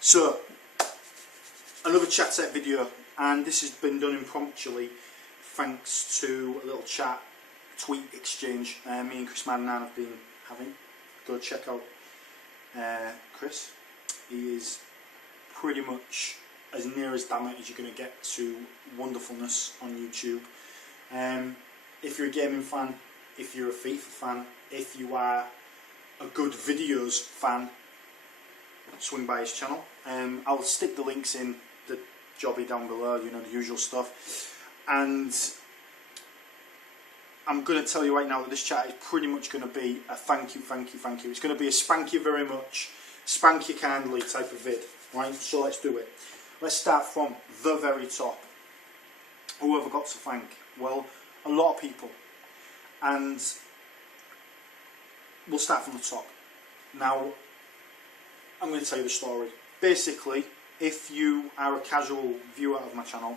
So, another Chatette video, and this has been done impromptu thanks to a little chat, tweet exchange me and Chris Madden have been having. Go check out Chris. He is pretty much as near as damn it as you're going to get to wonderfulness on YouTube. If you're a gaming fan, if you're a FIFA fan, if you are a good videos fan, swing by his channel. I'll stick the links in the jobby down below, you know, the usual stuff. And I'm going to tell you right now that this chat is pretty much going to be a thank you. It's going to be a spank you very much, spank you kindly type of vid, right? So let's do it. Let's start from the very top. Who have I got to thank? Well, a lot of people. And we'll start from the top. Now, I'm going to tell you the story. Basically, if you are a casual viewer of my channel,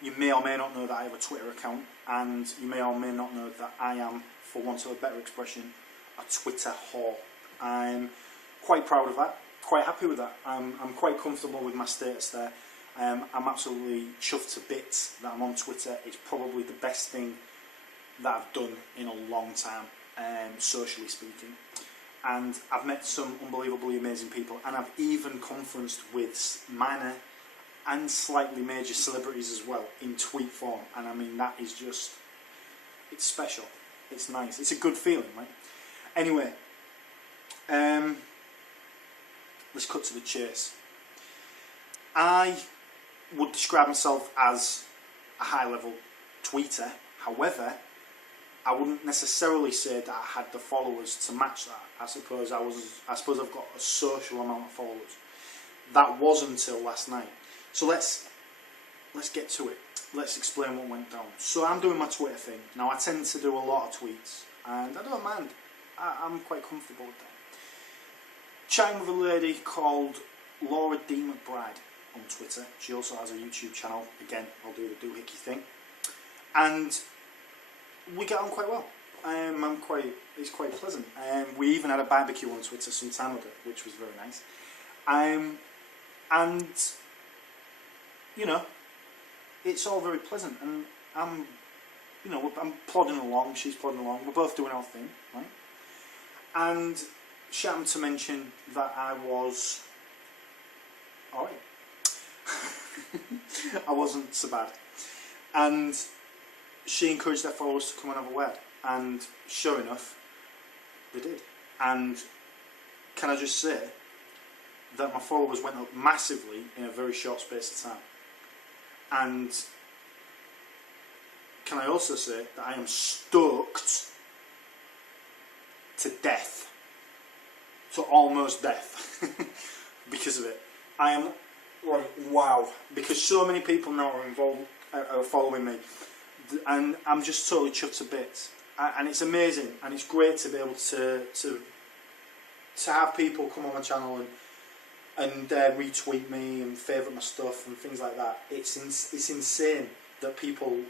you may or may not know that I have a Twitter account, and you may or may not know that I am, for want of a better expression, a Twitter whore. I'm quite proud of that, quite happy with that. I'm quite comfortable with my status there. I'm absolutely chuffed to bits that I'm on Twitter. It's probably the best thing that I've done in a long time, socially speaking. And I've met some unbelievably amazing people, and I've even conferenced with minor and slightly major celebrities as well in tweet form. And I mean, that is just, it's special, it's nice, it's a good feeling, right? Anyway, let's cut to the chase. I would describe myself as a high level tweeter. However, I wouldn't necessarily say that I had the followers to match that. I suppose I've got a social amount of followers. That was until last night. So let's get to it. Let's explain what went down. So I'm doing my Twitter thing. Now I tend to do a lot of tweets, and I don't mind. I'm quite comfortable with that. Chatting with a lady called Laura D. McBride on Twitter. She also has a YouTube channel. Again, I'll do the doohickey thing. And we get on quite well. It's quite pleasant. We even had a barbecue on Twitter some time ago, which was very nice. And you know, it's all very pleasant, and I'm plodding along. She's plodding along. We're both doing our thing, right? And she happened to mention that I was alright. I wasn't so bad, and she encouraged their followers to come and have a word, and sure enough, they did. And can I just say that my followers went up massively in a very short space of time. And can I also say that I am stoked to death, to almost death, because of it. I am like, wow, because so many people now are involved, are following me. And I'm just totally chuffed to bits, and it's amazing, and it's great to be able to have people come on my channel and retweet me and favourite my stuff and things like that. It's insane that people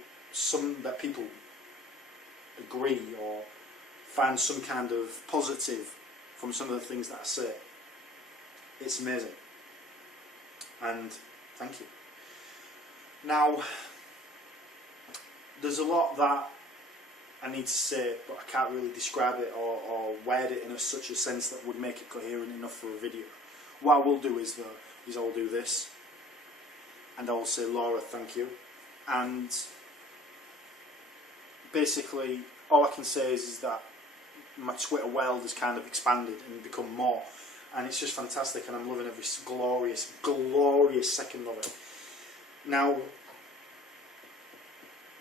agree or find some kind of positive from some of the things that I say. It's amazing, and thank you. Now, there's a lot that I need to say, but I can't really describe it or word it in such a sense that would make it coherent enough for a video. What I will do is I'll do this, and I'll say, Laura, thank you. And basically, all I can say is that my Twitter world has kind of expanded and become more, and it's just fantastic, and I'm loving every glorious second of it. Now,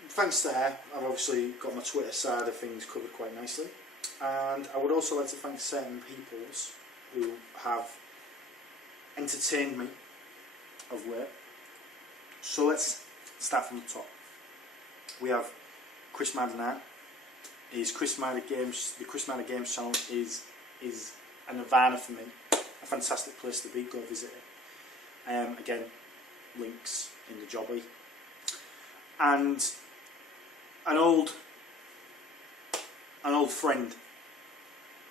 thanks to her, I've obviously got my Twitter side of things covered quite nicely, and I would also like to thank certain peoples who have entertained me of late. So let's start from the top. We have Chris Madden. His Chris Madden Games, the Chris Madden Games channel is a nirvana for me. A fantastic place to be. Go visit it. Again, links in the jobby. And an old friend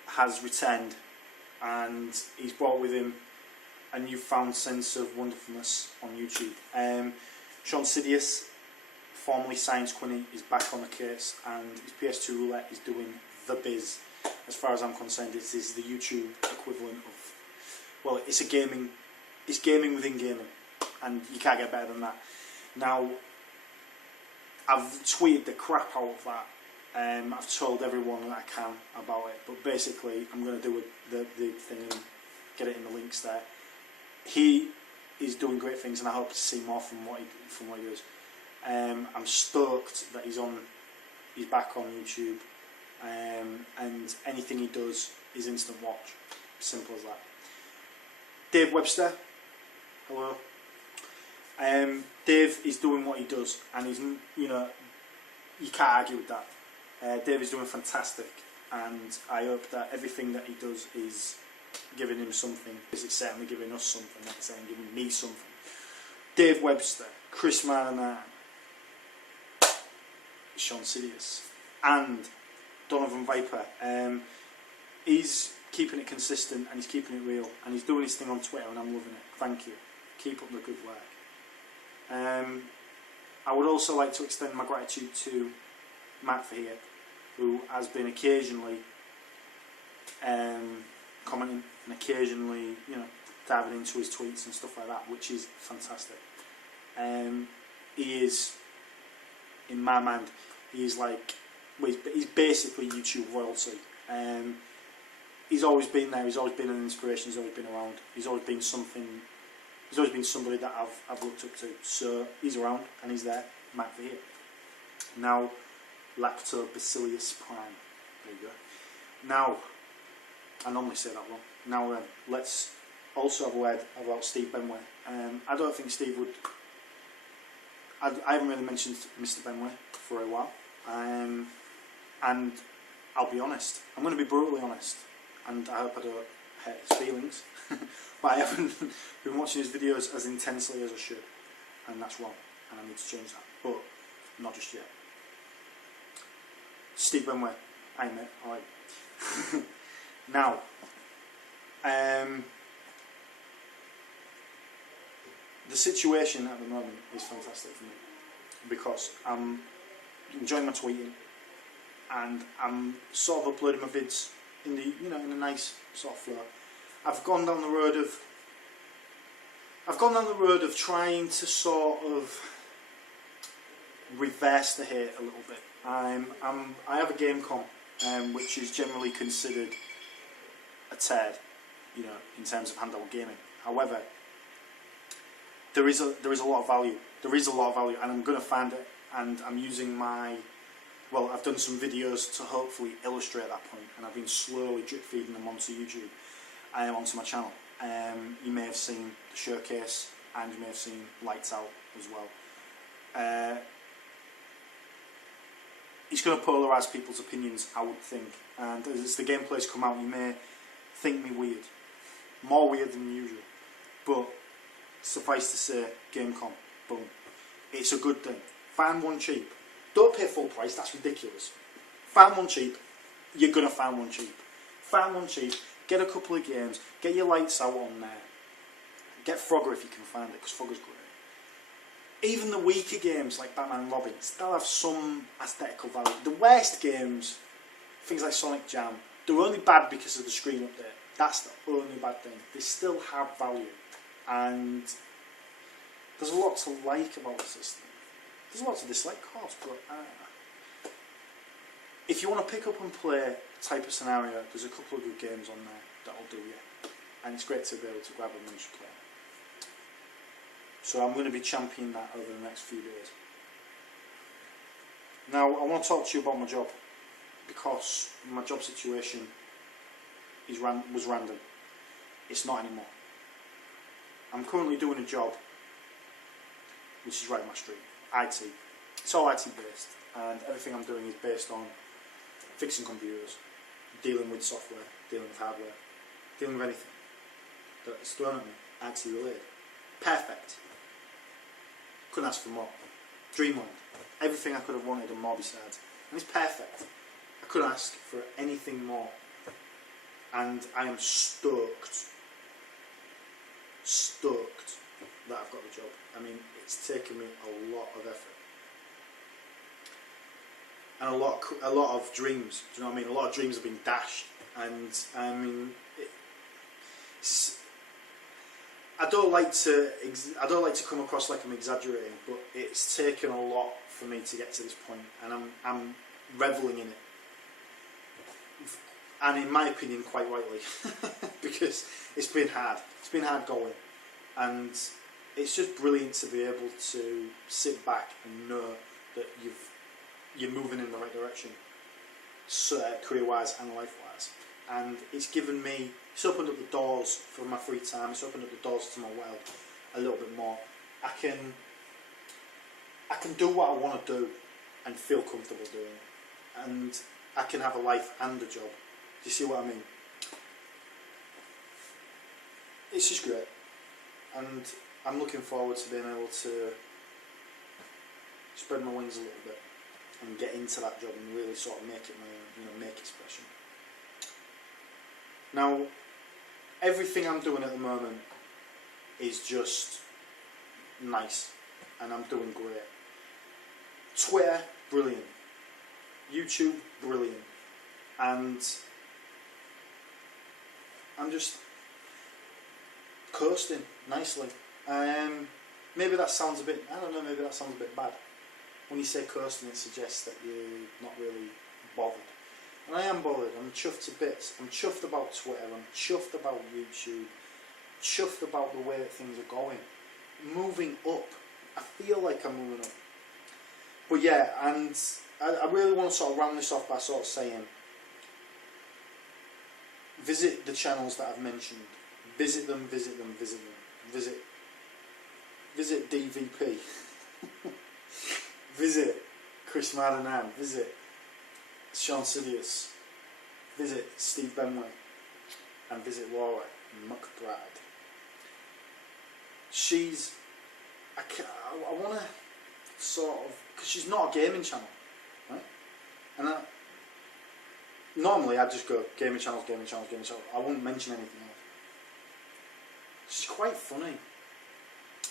has returned, and he's brought with him a newfound sense of wonderfulness on YouTube. Sean Sidious, formerly Science Quinny, is back on the case, and his PS2 roulette is doing the biz. As far as I'm concerned, this is the YouTube equivalent of, well, it's gaming within gaming, and you can't get better than that. Now, I've tweeted the crap out of that. I've told everyone that I can about it, but basically I'm going to do the thing and get it in the links there. He is doing great things, and I hope to see more from what he does. I'm stoked that he's back on YouTube, and anything he does is instant watch. Simple as that. Dave Webster, hello. Dave is doing what he does, and he's, you can't argue with that. Dave is doing fantastic, and I hope that everything that he does is giving him something, because it's certainly giving us something, like saying giving me something. Dave Webster, Chris Mariner, Sean Sidious, and Donovan Viper. He's keeping it consistent, and he's keeping it real, and he's doing his thing on Twitter, and I'm loving it. Thank you. Keep up the good work. I would also like to extend my gratitude to Matt for here, who has been occasionally commenting and occasionally, diving into his tweets and stuff like that, which is fantastic. He is, in my mind, he's basically YouTube royalty. He's always been there. He's always been an inspiration. He's always been around. He's always been something. He's always been somebody that I've looked up to. So he's around and he's there. Matt for here. Now, Lactobacillus prime. There you go. Now, I normally say that wrong. Now then, let's also have a word about Steve Benway. I don't think Steve would. I haven't really mentioned Mr. Benway for a while, and I'll be honest. I'm going to be brutally honest, and I hope I don't hurt his feelings. But I haven't been watching his videos as intensely as I should, and that's wrong, and I need to change that. But not just yet. Steve Benway, hey mate, alright. Now, the situation at the moment is fantastic for me, because I'm enjoying my tweeting, and I'm sort of uploading my vids in a nice sort of flow. I've gone down the road of trying to sort of reverse the hate a little bit. I have a game comp, which is generally considered a turd, in terms of handheld gaming. However, there is a lot of value. There is a lot of value, and I'm going to find it. And I'm using I've done some videos to hopefully illustrate that point, and I've been slowly drip feeding them onto YouTube, onto my channel. You may have seen the showcase, and you may have seen Lights Out as well. It's going to polarise people's opinions, I would think, and as the gameplays come out, you may think me weird, more weird than usual, but suffice to say, game comp, boom, it's a good thing. Find one cheap. Don't pay full price, that's ridiculous. Find one cheap, you're going to find one cheap. Find one cheap, get a couple of games, get your Lights Out on there, get Frogger if you can find it, because Frogger's great. Even the weaker games like Batman and Robin, they'll have some aesthetical value. The worst games, things like Sonic Jam, they're only bad because of the screen update. That's the only bad thing. They still have value, and there's a lot to like about the system. There's a lot to dislike, of course, but if you want to pick up and play type of scenario, there's a couple of good games on there that'll do you, and it's great to be able to grab them and just play. So I'm going to be championing that over the next few days. Now, I want to talk to you about my job, because my job situation was random. It's not anymore. I'm currently doing a job which is right in my street. IT. It's all IT based, and everything I'm doing is based on fixing computers, dealing with software, dealing with hardware, dealing with anything that's thrown at me, IT related. Perfect. Couldn't ask for more. Dreamland. Everything I could have wanted and more besides. And it's perfect. I couldn't ask for anything more. And I am stoked got the job. I mean, it's taken me a lot of effort. And a lot of dreams. Do you know what I mean? A lot of dreams have been dashed, and I mean, I don't like to come across like I'm exaggerating, but it's taken a lot for me to get to this point, and I'm reveling in it, and in my opinion, quite rightly, because it's been hard. It's been hard going, and it's just brilliant to be able to sit back and know that you're moving in the right direction, so, career-wise and life-wise. And it's given me, it's opened up the doors for my free time, it's opened up the doors to my world a little bit more. I can do what I want to do and feel comfortable doing it. And I can have a life and a job. Do you see what I mean? It's just great. And I'm looking forward to being able to spread my wings a little bit and get into that job and really sort of make it my own, you know, make it special. Now, everything I'm doing at the moment is just nice, and I'm doing great. Twitter, brilliant. YouTube, brilliant. And I'm just coasting nicely. Maybe that sounds a bit, I don't know, maybe that sounds a bit bad. When you say coasting, it suggests that you're not really bothered. And I am bothered. I'm chuffed to bits. I'm chuffed about Twitter. I'm chuffed about YouTube. Chuffed about the way that things are going. Moving up. I feel like I'm moving up. But yeah, and I really want to sort of round this off by sort of saying, visit the channels that I've mentioned. Visit them, visit them, visit them. Visit DVP. Visit Chris Madanan. Visit Sean Sidious, visit Steve Benway, and visit Laura McBride. I want to sort of, because she's not a gaming channel, right? And normally I'd just go gaming channels. I wouldn't mention anything else. She's quite funny.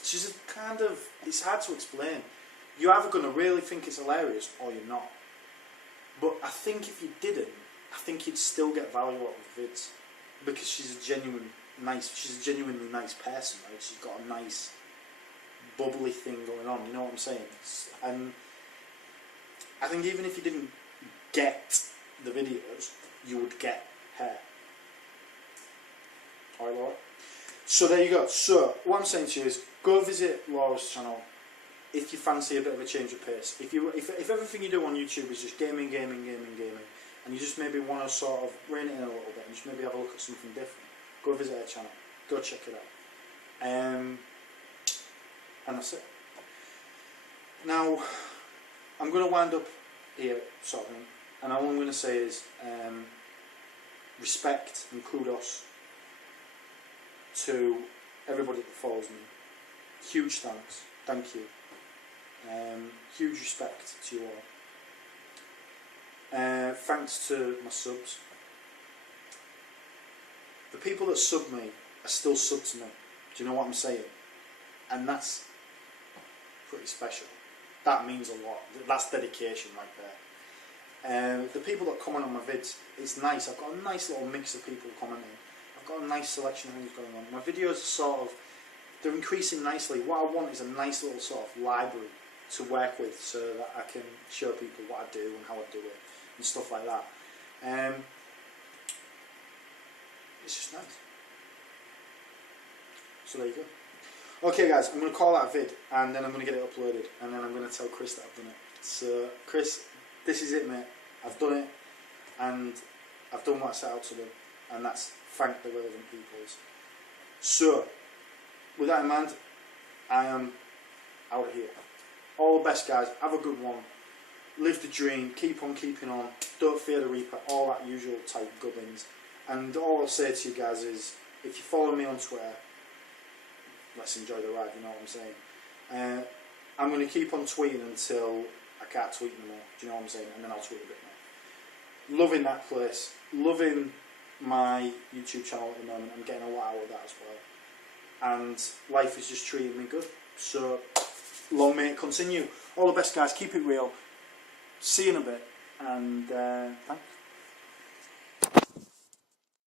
She's a kind of, it's hard to explain. You're either going to really think it's hilarious or you're not. But I think if you didn't, I think you'd still get value out of the vids, because she's a genuinely nice person, right? She's got a nice bubbly thing going on, you know what I'm saying? And I think even if you didn't get the videos, you would get her. Alright, Laura? So there you go. So what I'm saying to you is, go visit Laura's channel if you fancy a bit of a change of pace. If everything you do on YouTube is just gaming, and you just maybe want to sort of rein it in a little bit and just maybe have a look at something different, go visit her channel. Go check it out. And that's it. Now, I'm going to wind up here, sort of thing, and all I'm going to say is respect and kudos to everybody that follows me. Huge thanks. Thank you. Huge respect to you all. Thanks to my subs. The people that sub me are still sub to me. Do you know what I'm saying? And that's pretty special. That means a lot. That's dedication right there. The people that comment on my vids, it's nice. I've got a nice little mix of people commenting. I've got a nice selection of things going on. My videos are sort of, they're increasing nicely. What I want is a nice little sort of library to work with, so that I can show people what I do and how I do it and stuff like that. It's just nice. So there you go. Okay guys, I'm going to call that a vid, and then I'm going to get it uploaded, and then I'm going to tell Chris that I've done it. So Chris, this is it mate. I've done it, and I've done what I set out to do, and that's thank the relevant peoples. So, with that in mind, I am out of here. All the best guys, have a good one, live the dream, keep on keeping on, don't fear the reaper, all that usual type gubbins. And all I'll say to you guys is, if you follow me on Twitter, let's enjoy the ride, you know what I'm saying. I'm going to keep on tweeting until I can't tweet anymore, do you know what I'm saying, and then I'll tweet a bit more. Loving that place, loving my YouTube channel at the moment, I'm getting a lot out of that as well. and life is just treating me good. So long may it continue. All the best, guys. Keep it real. See you in a bit, and thanks.